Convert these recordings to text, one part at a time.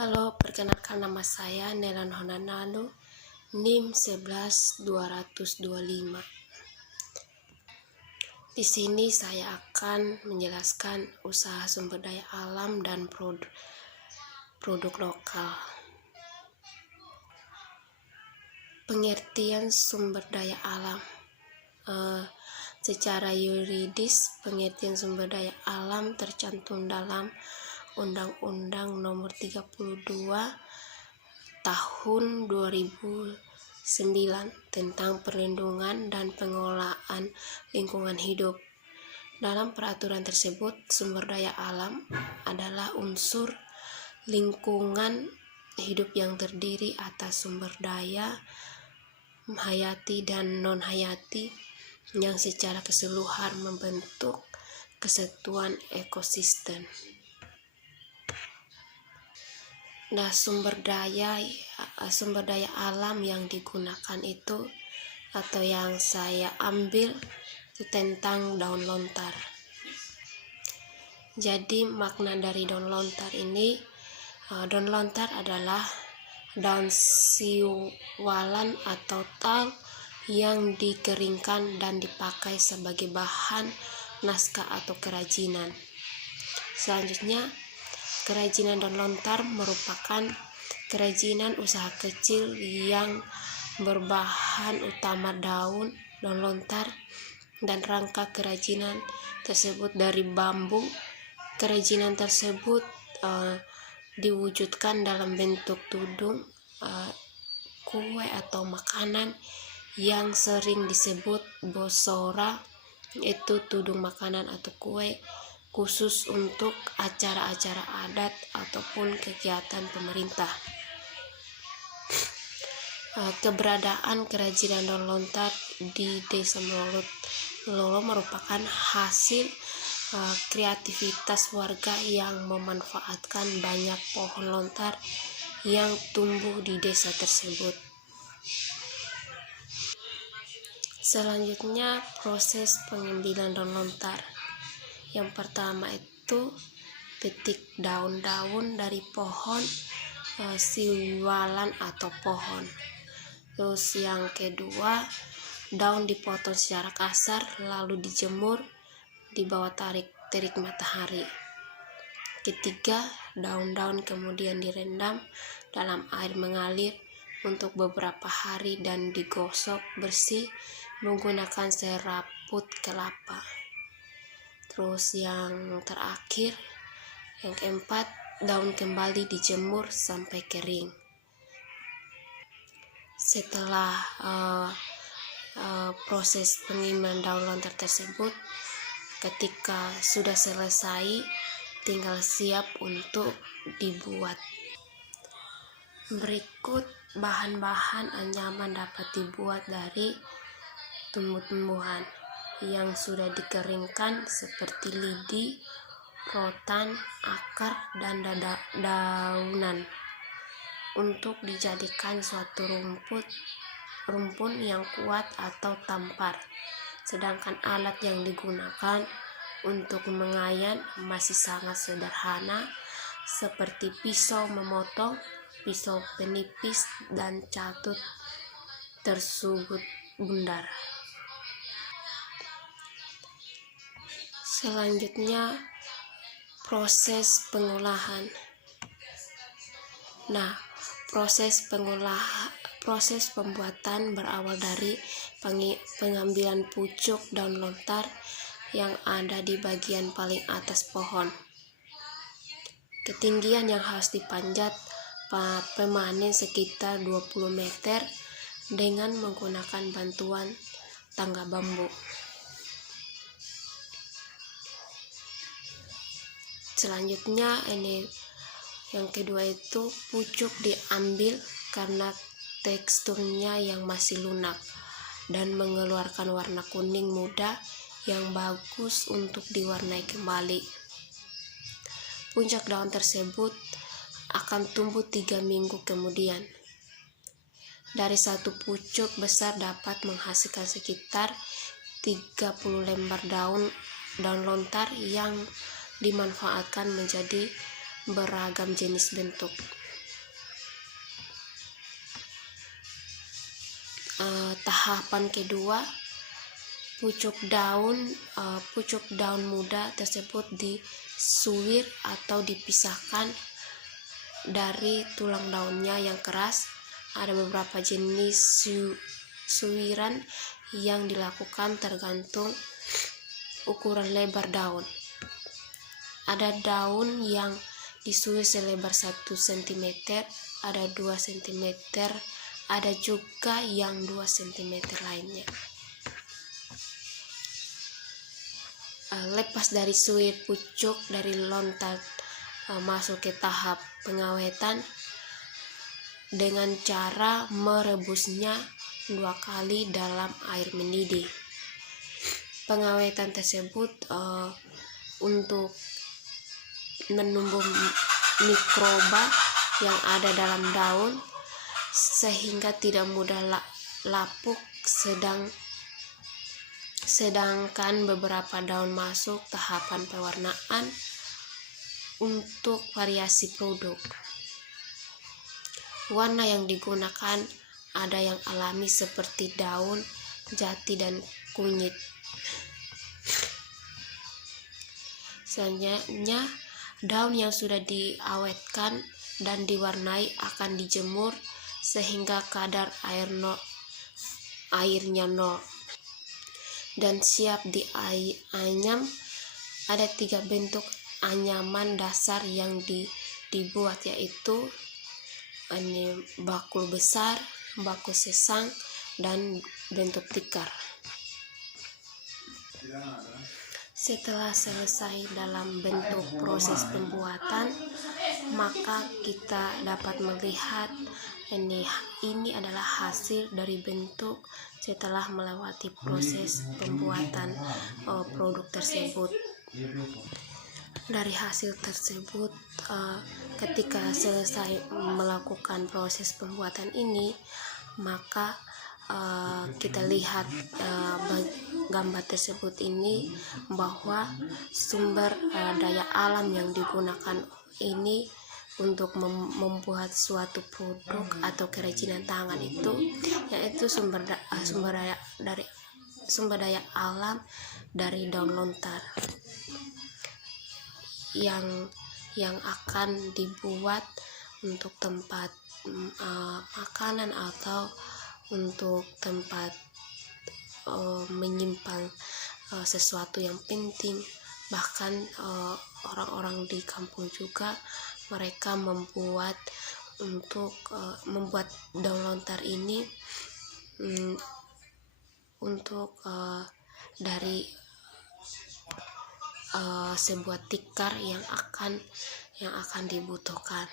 Halo, perkenalkan nama saya Nelan Honanalu, NIM 11225. Di sini saya akan menjelaskan usaha sumber daya alam dan produk lokal. Pengertian sumber daya alam. Secara yuridis, pengertian sumber daya alam tercantum dalam Undang-Undang Nomor 32 Tahun 2009 tentang perlindungan dan pengelolaan lingkungan hidup. Dalam peraturan tersebut, sumber daya alam adalah unsur lingkungan hidup yang terdiri atas sumber daya hayati dan non-hayati yang secara keseluruhan membentuk kesatuan ekosistem. Nah, sumber daya alam yang digunakan itu atau yang saya ambil itu tentang daun lontar. Jadi makna dari daun lontar ini, daun lontar adalah daun siwalan atau tau yang dikeringkan dan dipakai sebagai bahan naskah atau kerajinan. Selanjutnya, kerajinan daun lontar merupakan kerajinan usaha kecil yang berbahan utama daun lontar dan rangka kerajinan tersebut dari bambu. Kerajinan tersebut diwujudkan dalam bentuk tudung, kue atau makanan yang sering disebut bosora, itu tudung makanan atau kue khusus untuk acara-acara adat ataupun kegiatan pemerintah. Keberadaan kerajinan daun lontar di Desa Melolo merupakan hasil kreativitas warga yang memanfaatkan banyak pohon lontar yang tumbuh di desa tersebut. Selanjutnya, proses pengambilan daun lontar. Yang pertama itu petik daun-daun dari pohon siwalan atau pohon. Terus yang kedua, daun dipotong secara kasar lalu dijemur di bawah terik matahari. Ketiga, daun-daun kemudian direndam dalam air mengalir untuk beberapa hari dan digosok bersih menggunakan serabut kelapa. Terus yang terakhir, yang keempat, daun kembali dijemur sampai kering. Setelah proses pengimbaan daun lontar tersebut, ketika sudah selesai, tinggal siap untuk dibuat. Berikut bahan-bahan anyaman dapat dibuat dari tumbuh-tumbuhan yang sudah dikeringkan seperti lidi, rotan, akar, dan daunan untuk dijadikan suatu rumpun yang kuat atau tampar. Sedangkan alat yang digunakan untuk mengayan masih sangat sederhana seperti pisau memotong, pisau penipis, dan catut tersudut bundar. Selanjutnya, proses pengolahan. Nah, proses pembuatan berawal dari pengambilan pucuk daun lontar yang ada di bagian paling atas pohon. Ketinggian yang harus dipanjat pemanen sekitar 20 meter dengan menggunakan bantuan tangga bambu. Selanjutnya, yang kedua itu pucuk diambil karena teksturnya yang masih lunak dan mengeluarkan warna kuning muda yang bagus untuk diwarnai kembali. Puncak daun tersebut akan tumbuh 3 minggu kemudian. Dari satu pucuk besar dapat menghasilkan sekitar 30 lembar daun lontar yang dimanfaatkan menjadi beragam jenis bentuk. tahapan kedua, pucuk daun muda tersebut disuir atau dipisahkan dari tulang daunnya yang keras. Ada beberapa jenis suiran yang dilakukan tergantung ukuran lebar daun. Ada daun yang disuir selebar 1 cm, ada 2 cm, ada juga yang 2 cm lainnya. Lepas dari suir pucuk dari lontar masuk ke tahap pengawetan dengan cara merebusnya 2 kali dalam air mendidih. Pengawetan tersebut untuk menumbuh mikroba yang ada dalam daun sehingga tidak mudah lapuk, sedangkan beberapa daun masuk tahapan pewarnaan untuk variasi produk. Warna yang digunakan ada yang alami seperti daun jati dan kunyit. Selanjutnya, daun yang sudah diawetkan dan diwarnai akan dijemur sehingga kadar airnya 0 dan siap dianyam. Ada 3 bentuk anyaman dasar yang dibuat, yaitu bakul besar, bakul sesang, dan bentuk tikar. Setelah selesai dalam bentuk proses pembuatan, maka kita dapat melihat ini adalah hasil dari bentuk setelah melewati proses pembuatan produk tersebut. Dari hasil tersebut, ketika selesai melakukan proses pembuatan ini, maka kita lihat gambar tersebut ini bahwa sumber daya alam yang digunakan ini untuk membuat suatu produk atau kerajinan tangan itu, yaitu sumber daya alam dari daun lontar yang akan dibuat untuk tempat makanan atau untuk tempat menyimpan sesuatu yang penting. Bahkan orang-orang di kampung juga mereka membuat daun lontar ini untuk dari sebuah tikar yang akan dibutuhkan.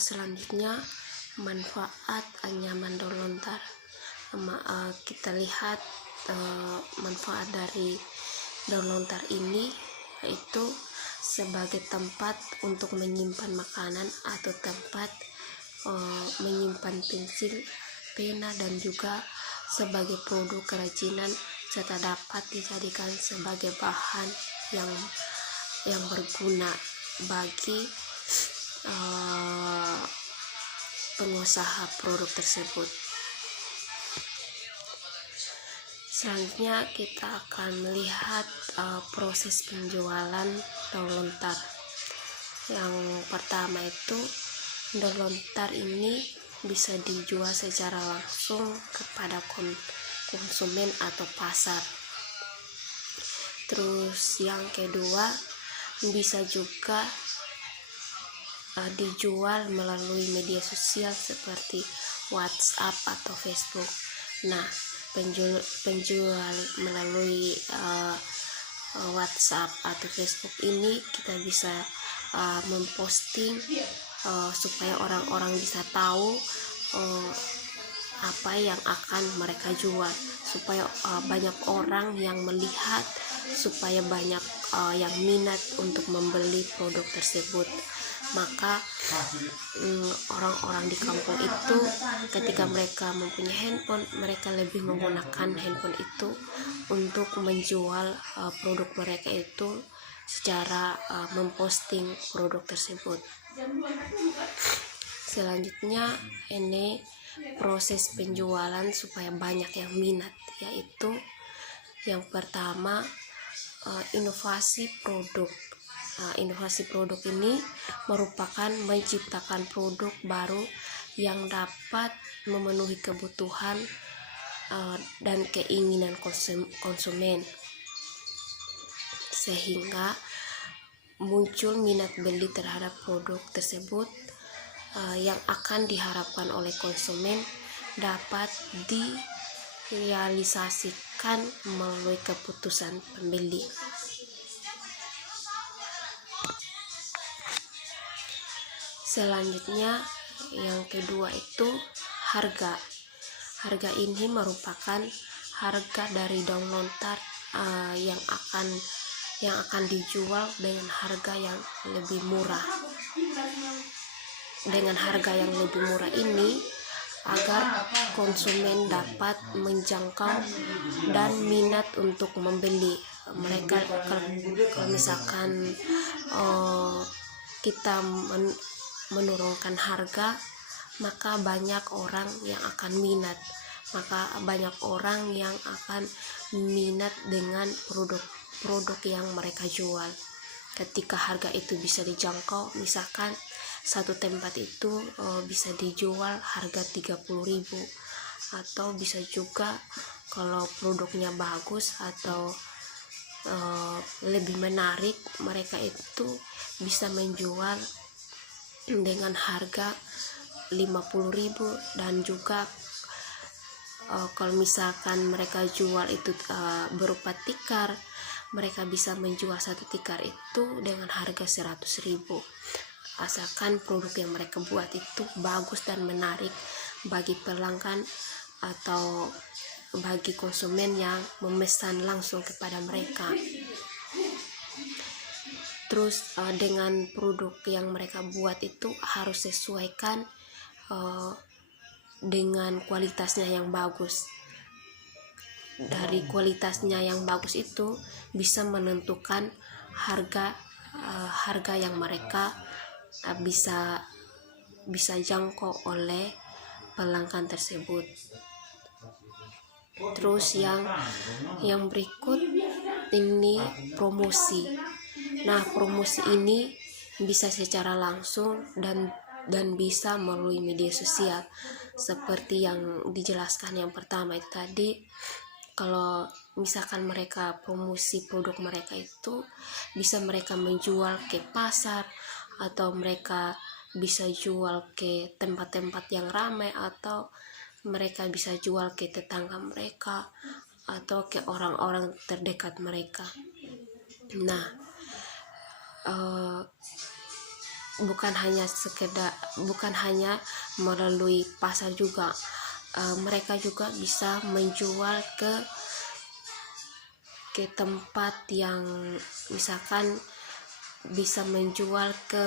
Selanjutnya, manfaat anyaman daun lontar. Kita lihat manfaat dari daun lontar ini, yaitu sebagai tempat untuk menyimpan makanan atau tempat menyimpan pensil, pena, dan juga sebagai produk kerajinan, serta dapat dijadikan sebagai bahan yang berguna bagi pengusaha produk tersebut. Selanjutnya kita akan melihat proses penjualan daun lontar. Yang pertama itu, daun lontar ini bisa dijual secara langsung kepada konsumen atau pasar. Terus yang kedua, bisa juga dijual melalui media sosial seperti WhatsApp atau Facebook. Nah, penjual melalui WhatsApp atau Facebook ini kita bisa memposting supaya orang-orang bisa tahu apa yang akan mereka jual, supaya banyak orang yang melihat, supaya banyak yang minat untuk membeli produk tersebut. Maka orang-orang di kampung itu ketika mereka mempunyai handphone, mereka lebih menggunakan handphone itu untuk menjual produk mereka itu secara memposting produk tersebut. Selanjutnya, ini proses penjualan supaya banyak yang minat, yaitu yang pertama inovasi produk. Inovasi produk ini merupakan menciptakan produk baru yang dapat memenuhi kebutuhan dan keinginan konsumen, sehingga muncul minat beli terhadap produk tersebut yang akan diharapkan oleh konsumen dapat direalisasikan melalui keputusan pembeli. Selanjutnya, yang kedua itu harga. Harga ini merupakan harga dari daun lontar yang akan dijual dengan harga yang lebih murah. Dengan harga yang lebih murah ini agar konsumen dapat menjangkau dan minat untuk membeli. Mereka kalau misalkan kita menurunkan harga, maka banyak orang yang akan minat. Dengan produk yang mereka jual. Ketika harga itu bisa dijangkau, misalkan satu tempat itu bisa dijual harga 30.000, atau bisa juga kalau produknya bagus atau lebih menarik, mereka itu bisa menjual dengan harga 50.000. Dan juga kalau misalkan mereka jual itu berupa tikar, mereka bisa menjual satu tikar itu dengan harga 100.000, asalkan produk yang mereka buat itu bagus dan menarik bagi pelanggan atau bagi konsumen yang memesan langsung kepada mereka. Terus dengan produk yang mereka buat itu harus sesuaikan dengan kualitasnya yang bagus. Dari kualitasnya yang bagus itu bisa menentukan harga yang mereka bisa jangkau oleh pelanggan tersebut. Terus yang berikut ini promosi. Nah, promosi ini bisa secara langsung dan bisa melalui media sosial, seperti yang dijelaskan yang pertama itu tadi. Kalau misalkan mereka promosi produk mereka itu bisa mereka menjual ke pasar, atau mereka bisa jual ke tempat-tempat yang ramai, atau mereka bisa jual ke tetangga mereka atau ke orang-orang terdekat mereka. Nah, bukan hanya melalui pasar juga, mereka juga bisa menjual ke tempat yang misalkan bisa menjual ke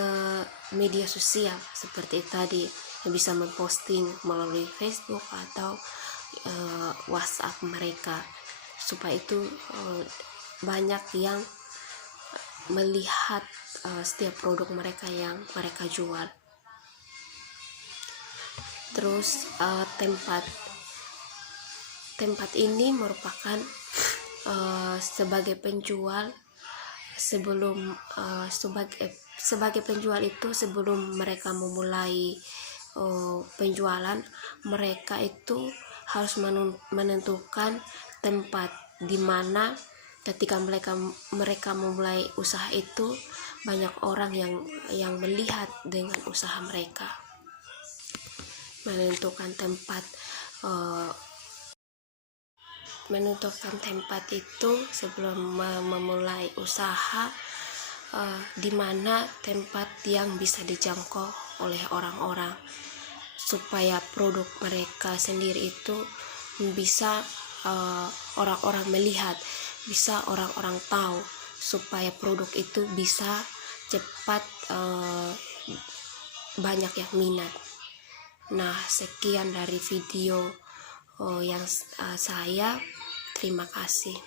media sosial seperti tadi, bisa memposting melalui Facebook atau WhatsApp mereka, supaya itu banyak yang melihat setiap produk mereka yang mereka jual. Terus tempat ini merupakan sebagai penjual sebagai penjual itu sebelum mereka memulai penjualan, mereka itu harus menentukan tempat di mana ketika mereka memulai usaha itu banyak orang yang melihat dengan usaha mereka. Menentukan tempat itu sebelum memulai usaha, di mana tempat yang bisa dijangkau oleh orang-orang, supaya produk mereka sendiri itu bisa orang-orang melihat, bisa orang-orang tahu, supaya produk itu bisa cepat banyak yang minat. Nah, sekian dari video yang saya. Terima kasih.